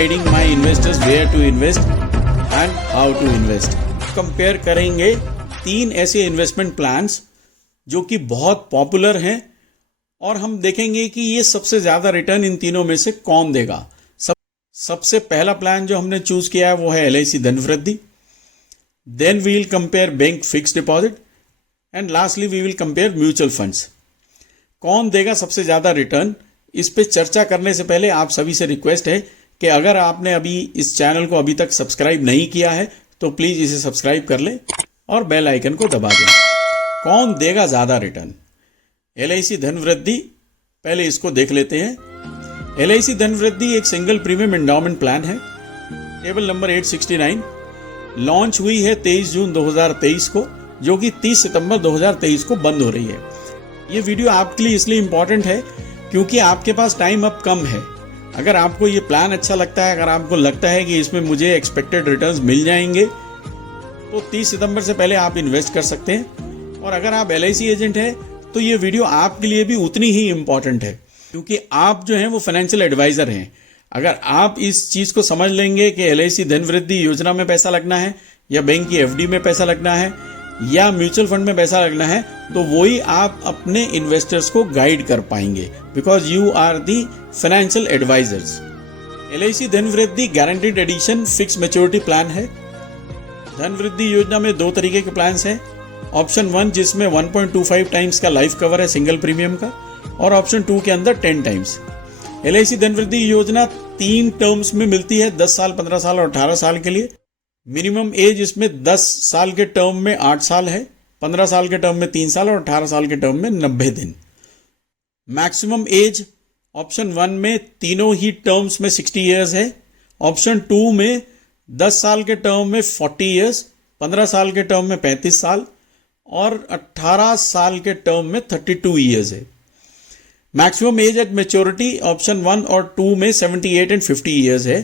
Guiding my investors where to invest and how to invest. Compare करेंगे 3 ऐसे investment plans जो कि बहुत पॉपुलर हैं और हम देखेंगे कि ये सबसे ज़्यादा रिटर्न इन तीनों में से कौन देगा। सबसे पहला प्लान जो हमने चूज किया है वो है LIC Dhanvriddhi. Then we will compare bank fix deposit and lastly we will compare mutual funds. कौन देगा सबसे ज़्यादा रिटर्न, इस पे चर्चा करने से पहले आप सभी से रिक्वेस्ट है कि अगर आपने अभी इस चैनल को अभी तक सब्सक्राइब नहीं किया है तो प्लीज़ इसे सब्सक्राइब कर लें और बेल आइकन को दबा दें। कौन देगा ज़्यादा रिटर्न? LIC धनवृद्धि, पहले इसको देख लेते हैं। LIC धनवृद्धि एक सिंगल प्रीमियम एंडोमेंट प्लान है। टेबल नंबर 869 लॉन्च हुई है 23 जून 2023 को, जो कि 30 सितंबर 2023 को बंद हो रही है। ये वीडियो आपके लिए इसलिए इंपॉर्टेंट है क्योंकि आपके पास टाइम अब कम है। अगर आपको ये प्लान अच्छा लगता है, अगर आपको लगता है कि इसमें मुझे एक्सपेक्टेड रिटर्न्स मिल जाएंगे, तो 30 सितंबर से पहले आप इन्वेस्ट कर सकते हैं। और अगर आप LIC एजेंट हैं तो ये वीडियो आपके लिए भी उतनी ही इंपॉर्टेंट है क्योंकि आप जो हैं वो फाइनेंशियल एडवाइजर हैं। अगर आप इस चीज़ को समझ लेंगे कि LIC धनवृद्धि योजना में पैसा लगना है या बैंक की FD में पैसा लगना है या म्यूचुअल फंड में पैसा लगना है, तो वही आप अपने इन्वेस्टर्स को गाइड कर पाएंगे because you are the financial advisors. LIC Dhanvriddhi guaranteed addition fix maturity plan है। धनवृद्धि योजना में 2 तरीके के प्लान्स हैं। ऑप्शन 1 जिसमें 1.25 टाइम्स का लाइफ कवर है सिंगल प्रीमियम का, और ऑप्शन 2 के अंदर 10 टाइम्स। LIC धनवृद्धि योजना 3 टर्म्स में मिलती है, 10 साल, 15 साल और 18 साल के लिए। मिनिमम एज इसमें 10 साल के टर्म में 8 साल है, 15 साल के टर्म में 3 साल और 18 साल के टर्म में 90 दिन। मैक्सिमम एज ऑप्शन 1 में तीनों ही टर्म्स में 60 ईयर्स है, ऑप्शन 2 में 10 साल के टर्म में 40 ईयर्स, 15 साल के टर्म में 35 साल और 18 साल के टर्म में 32 ईयर्स है। Maximum age at maturity option 1 और 2 में 78 एंड 50 ईयर्स है।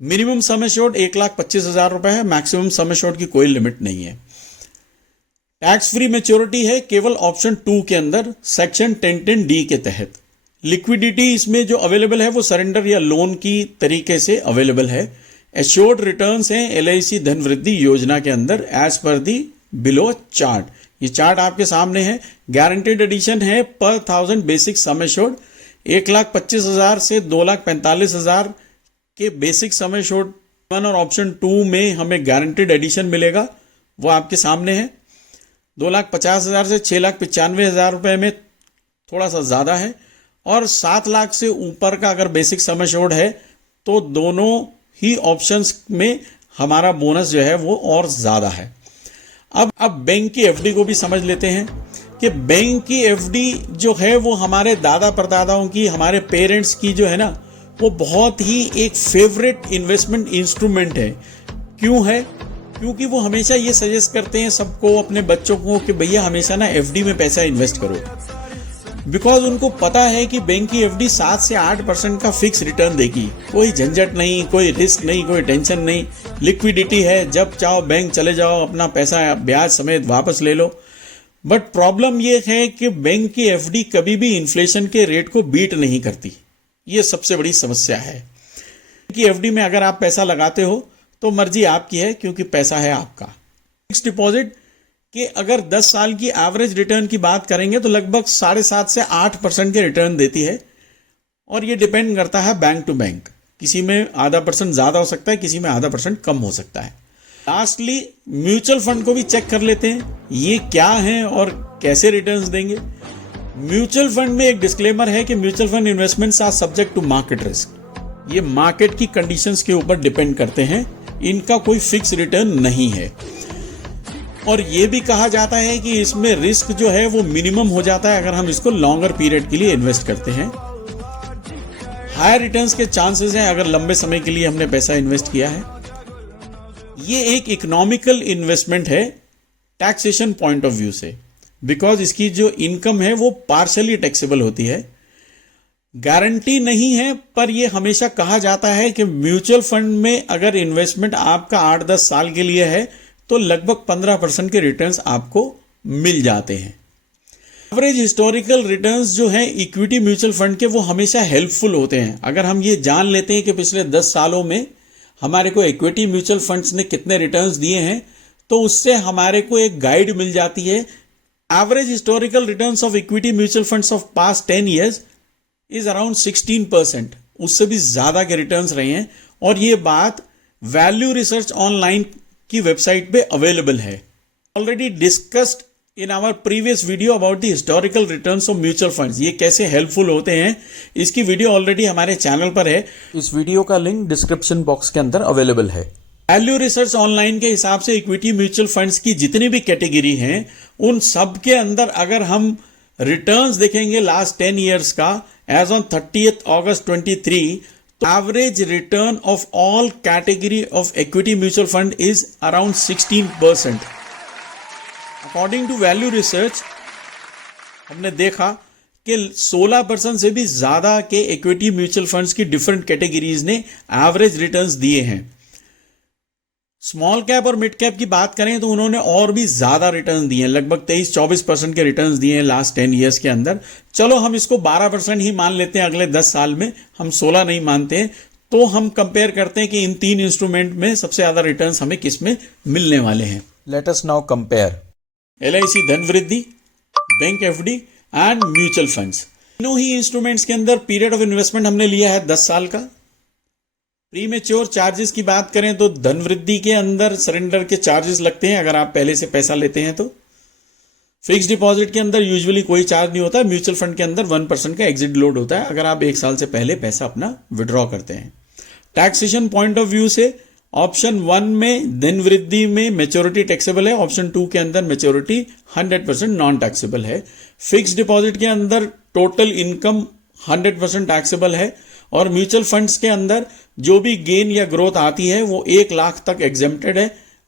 मिनिमम सम एश्योर्ड 1,25,000 रुपए है, मैक्सिमम सम एश्योर्ड की कोई लिमिट नहीं है। टैक्स फ्री मैच्योरिटी है केवल ऑप्शन 2 के अंदर सेक्शन 1010D के तहत। लिक्विडिटी इसमें जो अवेलेबल है वो सरेंडर या लोन की तरीके से अवेलेबल है। एश्योर्ड रिटर्न्स हैं LIC धनवृद्धि योजना के अंदर as per the below chart. ये चार्ट आपके सामने है। गारंटेड एडिशन है पर 1000 बेसिक सम एश्योर्ड, 1,25,000 से 2,45,000 के बेसिक सम एश्योर्ड 1 और ऑप्शन 2 में हमें गारंटेड एडिशन मिलेगा, वो आपके सामने है। 2,50,000 से 6,95,000 रुपए में थोड़ा सा ज़्यादा है, और 7 लाख से ऊपर का अगर बेसिक सम एश्योर्ड है तो दोनों ही ऑप्शंस में हमारा बोनस जो है वो और ज़्यादा है। अब बैंक की FD को भी समझ लेते हैं कि बैंक की FD जो है वो हमारे दादा परदादाओं की, हमारे पेरेंट्स की जो है ना, वो बहुत ही एक फेवरेट इन्वेस्टमेंट इंस्ट्रूमेंट है। क्यों है? क्योंकि वो हमेशा ये सजेस्ट करते हैं सबको, अपने बच्चों को, कि भैया हमेशा ना FD में पैसा इन्वेस्ट करो। बिकॉज उनको पता है कि बैंक की FD 7 से 8% का फिक्स रिटर्न देगी। कोई झंझट नहीं, कोई रिस्क नहीं, कोई टेंशन नहीं, लिक्विडिटी है, जब चाहो बैंक चले जाओ, अपना पैसा ब्याज समेत वापस ले लो। बट प्रॉब्लम ये है कि बैंक की FD कभी भी इन्फ्लेशन के रेट को बीट नहीं करती। ये सबसे बड़ी समस्या है कि FD में अगर आप पैसा लगाते हो तो मर्जी आपकी है क्योंकि पैसा है आपका। फिक्स डिपॉजिट कि अगर 10 साल की एवरेज रिटर्न की बात करेंगे तो लगभग 7.5 से 8% के रिटर्न देती है, और ये डिपेंड करता है बैंक टू बैंक। किसी में %0.5 ज़्यादा हो सकता है, किसी में %0.5 कम हो सकता है। लास्टली म्यूचुअल फंड को भी चेक कर लेते हैं, ये क्या है और कैसे रिटर्न्स देंगे। म्यूचुअल फंड में एक डिस्क्लेमर है कि mutual fund investments are subject to market risk. ये मार्केट की कंडीशंस के ऊपर डिपेंड करते हैं, इनका कोई फिक्स रिटर्न नहीं है। और ये भी कहा जाता है कि इसमें रिस्क जो है वो मिनिमम हो जाता है अगर हम इसको लॉन्गर पीरियड के लिए इन्वेस्ट करते हैं। हायर रिटर्न्स के चांसेस हैं अगर लंबे समय के लिए हमने पैसा इन्वेस्ट किया है। ये एक इकोनॉमिकल इन्वेस्टमेंट है टैक्सेशन पॉइंट ऑफ व्यू से, बिकॉज इसकी जो इनकम है वो पार्शली टैक्सेबल होती है। गारंटी नहीं है, पर यह हमेशा कहा जाता है कि म्यूचुअल फंड में अगर इन्वेस्टमेंट आपका 8-10 साल के लिए है तो लगभग 15% के रिटर्न्स आपको मिल जाते हैं। एवरेज हिस्टोरिकल रिटर्न्स जो हैं इक्विटी म्यूचुअल फंड के, वो हमेशा हेल्पफुल होते हैं। अगर हम ये जान लेते हैं कि पिछले 10 सालों में हमारे को इक्विटी म्यूचुअल फंड्स ने कितने रिटर्न्स दिए हैं, तो उससे हमारे को एक गाइड मिल जाती है। Average historical returns of equity mutual funds of past 10 years is around 16%, उससे भी ज्यादा के रिटर्न्स रहे हैं। और ये बात वैल्यू रिसर्च ऑनलाइन की वेबसाइट पे अवेलेबल है। Already discussed in our previous video about the historical returns of mutual funds, ये कैसे हेल्पफुल होते हैं, इसकी वीडियो ऑलरेडी हमारे चैनल पर है। इस वीडियो का लिंक डिस्क्रिप्शन बॉक्स के अंदर अवेलेबल है। वैल्यू रिसर्च ऑनलाइन के हिसाब से इक्विटी म्यूचुअल फंड्स की जितनी भी कैटेगरी हैं, उन सब के अंदर अगर हम रिटर्न्स देखेंगे लास्ट 10 ईयर्स का, as on 30 August 23, average return of all category of equity mutual fund is around 16%। According to Value Research हमने देखा कि 16% से भी ज्यादा के इक्विटी म्यूचुअल फंड्स की डिफरेंट कैटेगरीज ने एवरेज रिटर्न्स दिए हैं। स्मॉल कैप और मिड कैप की बात करें तो उन्होंने और भी ज्यादा रिटर्न दिए हैं, लगभग 23-24% के रिटर्न्स दिए हैं लास्ट 10 ईयर्स के अंदर। चलो हम इसको 12% ही मान लेते हैं अगले 10 साल में, हम 16 नहीं मानते हैं। तो हम कंपेयर करते हैं कि इन 3 इंस्ट्रूमेंट में सबसे ज्यादा रिटर्न्स हमें किस में मिलने वाले हैं। Let us now compare LIC धन वृद्धि, bank FD and mutual funds. तीनों ही इंस्ट्रूमेंट्स के अंदर पीरियड ऑफ इन्वेस्टमेंट हमने लिया है 10 साल का। प्रीमेच्योर चार्जेस की बात करें तो धन वृद्धि के अंदर सरेंडर के चार्जेस लगते हैं अगर आप पहले से पैसा लेते हैं तो। फिक्स डिपॉजिट के अंदर यूजुअली कोई चार्ज नहीं होता। म्यूचुअल फंड के अंदर 1% का एग्जिट लोड होता है अगर आप 1 साल से पहले पैसा अपना विड्रॉ करते हैं। टैक्सेशन पॉइंट ऑफ व्यू से ऑप्शन 1 में धन वृद्धि में मेच्योरिटी टैक्सेबल है, ऑप्शन 2 के अंदर मेच्योरिटी 100% नॉन टैक्सेबल है। फिक्स डिपॉजिट के अंदर टोटल इनकम 100% टैक्सेबल है और म्यूचुअल फंड्स के अंदर जो भी गेन या ग्रोथ आती है वो 1 लाख तक एग्जेम्प्टेड है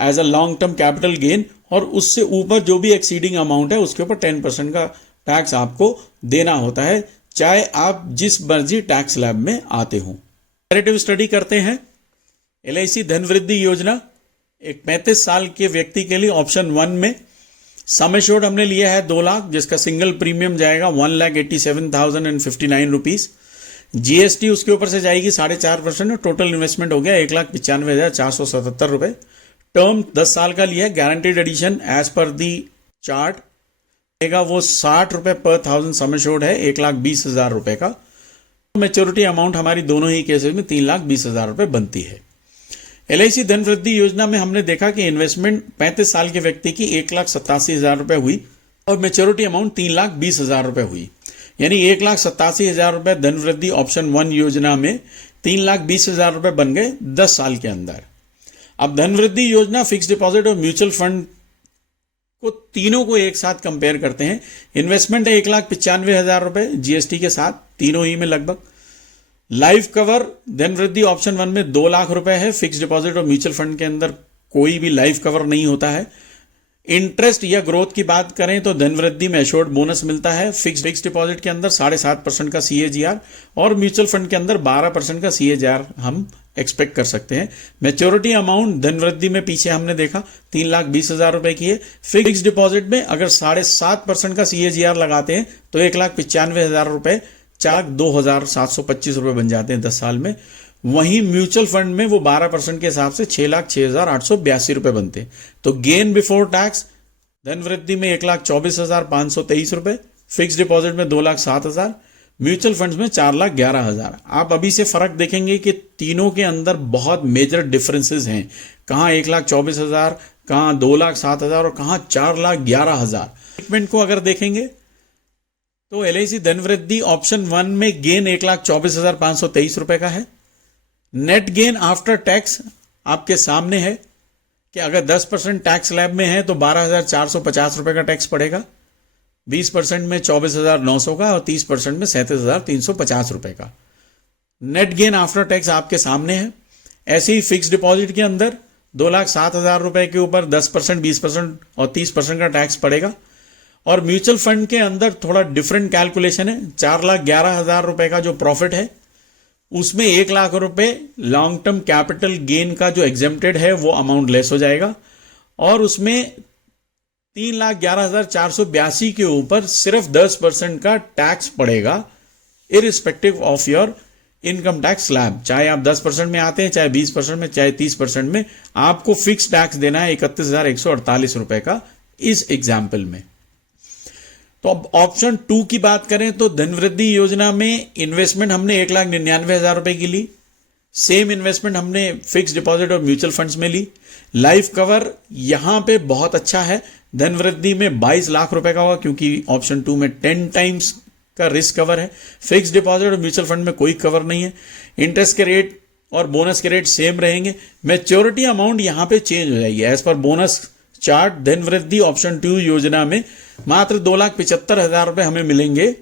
as a long term capital gain, और उससे ऊपर जो भी एक्सीडिंग अमाउंट है उसके ऊपर 10% का टैक्स आपको देना होता है, चाहे आप जिस मर्जी टैक्स स्लैब में आते हो। कंपैरेटिव स्टडी करते हैं। LIC धन वृद्धि योजना एक 35 साल के व्यक्ति के लिए ऑप्शन 1 में सम एश्योर्ड हमने लिया है 2 लाख, जिसका सिंगल प्रीमियम जाएगा 1,87,059 रुपीज। GST उसके ऊपर से जाएगी 4.5% और टोटल इन्वेस्टमेंट हो गया 1,95,477 रुपए। टर्म 10 साल का लिया है। Guaranteed addition as per the chart रहेगा वो 60 रुपए पर 1000 सम एश्योर्ड है, 1,20,000 रुपए का। मेच्योरिटी अमाउंट हमारी दोनों ही केसेस में 3,20,000 रुपए बनती है। LIC धन वृद्धि योजना में हमने देखा कि इन्वेस्टमेंट 35 साल के व्यक्ति की 1,87,000 रुपए हुई और मेच्योरिटी अमाउंट 3,20,000 रुपए हुई, यानी 1,87,000 रुपए धन वृद्धि ऑप्शन 1 योजना में 3,20,000 रुपए बन गए 10 साल के अंदर। अब धन वृद्धि योजना, फिक्स डिपॉजिट और म्यूचुअल फंड को तीनों को एक साथ कंपेयर करते हैं। इन्वेस्टमेंट है 1,95,000 रुपए GST के साथ, तीनों ही में लगभग। लाइफ कवर धन वृद्धि ऑप्शन 1 में 2 लाख रुपए है। फिक्स डिपॉजिट और म्यूचुअल फंड के अंदर कोई भी लाइफ कवर नहीं होता है। इंटरेस्ट या ग्रोथ की बात करें तो धन वृद्धि में एश्योर्ड बोनस मिलता है। फिक्स डिपॉजिट के अंदर 7.5% का CAGR और म्यूचुअल फंड के अंदर 12% का CAGR हम एक्सपेक्ट कर सकते हैं। मेच्योरिटी अमाउंट धन वृद्धि में पीछे हमने देखा 3,20,000 रुपए की है। फिक्स डिपॉजिट में अगर 7.5% का CAGR लगाते हैं तो 1,95,000 रुपए 2,725 रुपए बन जाते हैं 10 साल में। वहीं म्यूचुअल फंड में वो 12% के हिसाब से 6,06,882 रुपए बनते हैं। तो गेन बिफोर टैक्स धन वृद्धि में 1,24,523 रुपए, फिक्स डिपॉजिट में 2,07,000, म्यूचुअल फंड्स में 4,11,000। आप अभी से फर्क देखेंगे कि तीनों के अंदर बहुत मेजर डिफरेंसेस हैं, कहां 1,24,000, कहां 2,07,000 और कहां 4,11,000। ट्रीटमेंट को अगर देखेंगे तो LIC धन वृद्धि ऑप्शन 1 में गेन 1,24,523 रुपए का है। नेट गेन आफ्टर टैक्स आपके सामने है कि अगर 10% टैक्स स्लैब में है तो 12,450 रुपए का टैक्स पड़ेगा, 20% में 24,900 का और 30% में 37,350 रुपए का। नेट गेन आफ्टर टैक्स आपके सामने है। ऐसे ही फिक्स डिपॉजिट के अंदर 2,07,000 रुपए के ऊपर 10%, 20% और 30% का टैक्स पड़ेगा। और म्यूचुअल फंड के अंदर थोड़ा डिफरेंट कैलकुलेशन है। 4,11,000 रुपए का जो प्रॉफिट है उसमें 1 लाख रुपए लॉन्ग टर्म कैपिटल गेन का जो एग्जेम्प्टेड है वो अमाउंट लेस हो जाएगा और उसमें 3,11,482 के ऊपर सिर्फ 10% का टैक्स पड़ेगा, irrespective of your income tax slab. चाहे आप 10% में आते हैं, चाहे 20% में, चाहे 30% में, आपको फिक्स टैक्स देना है 31,148 रुपए का इस एग्जाम्पल में। तो अब ऑप्शन 2 की बात करें तो धनवृद्धि योजना में इन्वेस्टमेंट हमने 1,99,000 रुपए की ली। सेम इन्वेस्टमेंट हमने फिक्स डिपॉजिट और म्यूचुअल फंड्स में ली। लाइफ कवर यहां पे बहुत अच्छा है, धनवृद्धि में 22 लाख रुपए का होगा क्योंकि ऑप्शन 2 में 10 टाइम्स का रिस्क कवर है। फिक्स डिपॉजिट और म्यूचुअल फंड में कोई कवर नहीं है। इंटरेस्ट के रेट और बोनस के रेट सेम रहेंगे। मैच्योरिटी अमाउंट यहां पे चेंज हो जाएगी as per bonus chart. धनवृद्धि option 2 योजना में मात्र 2,75,000 रुपए हमें मिलेंगे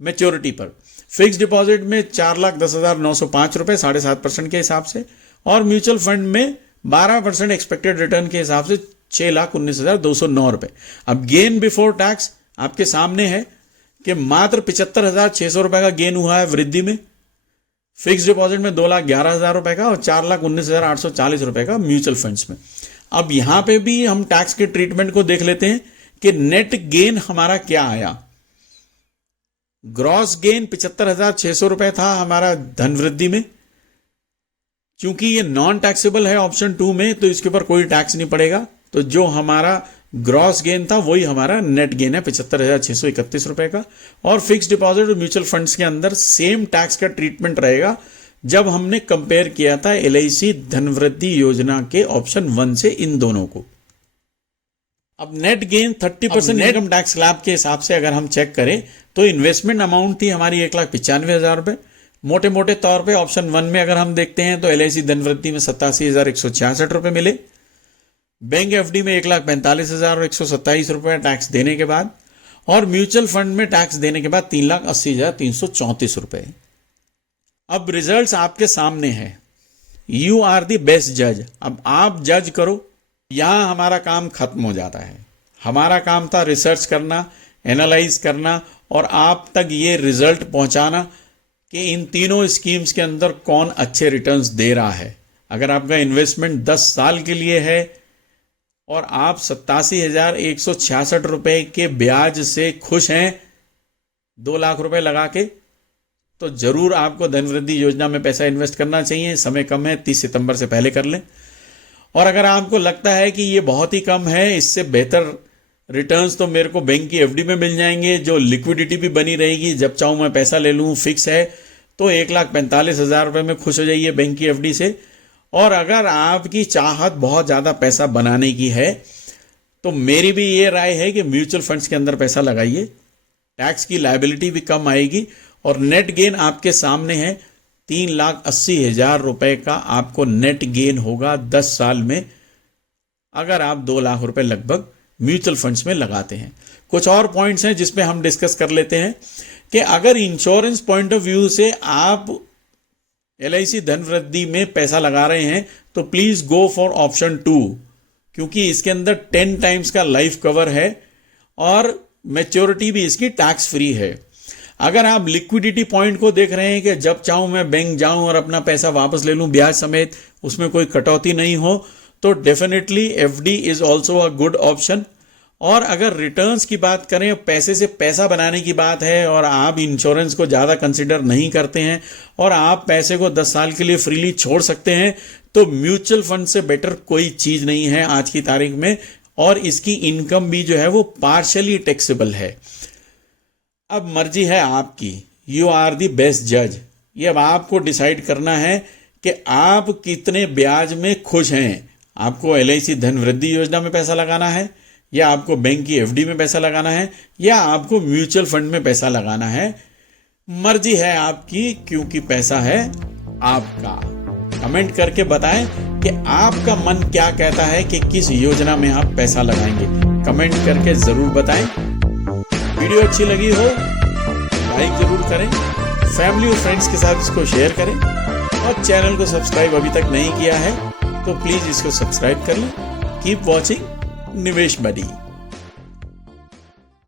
मैच्योरिटी पर। फिक्स डिपॉजिट में 4,10,905 रुपए 7.5% के हिसाब से, और म्यूचुअल फंड में 12% एक्सपेक्टेड रिटर्न के हिसाब से 6,19,209 रुपए। अब गेन बिफोर टैक्स आपके सामने है कि मात्र 75,600 रुपए का गेन हुआ है वृद्धि में। फिक्स डिपॉजिट में 2,11,000 रुपए का और 4,19,840 रुपए का म्यूचुअल फंड्स में। अब यहां पे भी हम टैक्स के ट्रीटमेंट को देख लेते हैं कि नेट गेन हमारा क्या आया। ग्रॉस गेन 75,600 रुपए था हमारा धनवृद्धि में। क्योंकि ये नॉन टैक्सेबल है ऑप्शन 2 में, तो इसके ऊपर कोई टैक्स नहीं पड़ेगा। तो जो हमारा ग्रॉस गेन था वही हमारा नेट गेन है 75,631 रुपए का। और फिक्स डिपॉजिट और म्यूचुअल फंड्स के अंदर सेम टैक्स का ट्रीटमेंट रहेगा जब हमने कंपेयर किया था LIC धनवृद्धि योजना के ऑप्शन 1 से इन दोनों को। अब net gain 30% income tax slab के हिसाब से अगर हम चेक करें तो इन्वेस्टमेंट अमाउंट थी हमारी 1,95,000 रुपए। मोटे मोटे तौर पे ऑप्शन 1 में अगर हम देखते हैं तो LIC धनवृद्धि में 87,166 रुपए मिले। बैंक FD में 1,45,127 रुपए टैक्स देने के बाद, और म्यूचुअल फंड में टैक्स देने के बाद 3,80,334 रुपए। अब रिजल्ट्स आपके सामने हैं। यू आर द बेस्ट जज। अब आप जज करो। यहां हमारा काम खत्म हो जाता है। हमारा काम था रिसर्च करना, एनालाइज करना और आप तक ये रिजल्ट पहुंचाना कि इन तीनों स्कीम्स के अंदर कौन अच्छे रिटर्न्स दे रहा है। अगर आपका इन्वेस्टमेंट 10 साल के लिए है और आप 87,166 रुपए के ब्याज से खुश हैं 2 लाख रुपए लगा के, तो जरूर आपको धनवृद्धि योजना में पैसा इन्वेस्ट करना चाहिए। समय कम है, 30 सितंबर से पहले कर लें। और अगर आपको लगता है कि ये बहुत ही कम है, इससे बेहतर रिटर्न्स तो मेरे को बैंक की FD में मिल जाएंगे, जो लिक्विडिटी भी बनी रहेगी, जब चाहूं मैं पैसा ले लूं, फिक्स है, तो 1,45,000 रुपए में खुश हो जाइए बैंक की FD से। और अगर आपकी चाहत बहुत ज़्यादा पैसा बनाने की है तो मेरी भी ये राय है कि म्यूचुअल फंड्स के अंदर पैसा लगाइए। टैक्स की लायबिलिटी भी कम आएगी और नेट गेन आपके सामने है। 3,80,000 रुपए का आपको नेट गेन होगा 10 साल में, अगर आप 2 लाख रुपए लगभग म्यूचुअल फंड्स में लगाते हैं। कुछ और पॉइंट्स हैं जिसपे हम डिस्कस कर लेते हैं कि अगर इंश्योरेंस पॉइंट ऑफ व्यू से आप LIC धनवृद्धि में पैसा लगा रहे हैं तो प्लीज गो फॉर ऑप्शन 2, क्योंकि इसके अंदर 10 टाइम्स का लाइफ कवर है और मैच्योरिटी भी इसकी टैक्स फ्री है। अगर आप लिक्विडिटी पॉइंट को देख रहे हैं कि जब चाहूं मैं बैंक जाऊं और अपना पैसा वापस ले लूं ब्याज समेत, उसमें कोई कटौती नहीं हो, तो definitely FD is also a good option. और अगर रिटर्न्स की बात करें, पैसे से पैसा बनाने की बात है और आप इंश्योरेंस को ज़्यादा कंसिडर नहीं करते हैं और आप पैसे को 10 साल के लिए फ्रीली छोड़ सकते हैं, तो म्यूचुअल फंड से बेटर कोई चीज़ नहीं है आज की तारीख में। और इसकी इनकम भी जो है वो पार्शियली टैक्सेबल है। अब मर्जी है आपकी, यू आर दी बेस्ट जज। ये अब आपको डिसाइड करना है कि आप कितने ब्याज में खुश हैं। आपको LIC धनवृद्धि योजना में पैसा लगाना है, या आपको बैंक की FD में पैसा लगाना है, या आपको म्यूचुअल फंड में पैसा लगाना है। मर्जी है आपकी, क्योंकि पैसा है आपका। कमेंट करके बताएं कि आपका मन क्या कहता है कि किस योजना में आप पैसा लगाएंगे। कमेंट करके जरूर बताएं। वीडियो अच्छी लगी हो लाइक जरूर करें, फैमिली और फ्रेंड्स के साथ इसको शेयर करें, और चैनल को सब्सक्राइब अभी तक नहीं किया है तो प्लीज इसको सब्सक्राइब कर लें। कीप वॉचिंग निवेश बडी।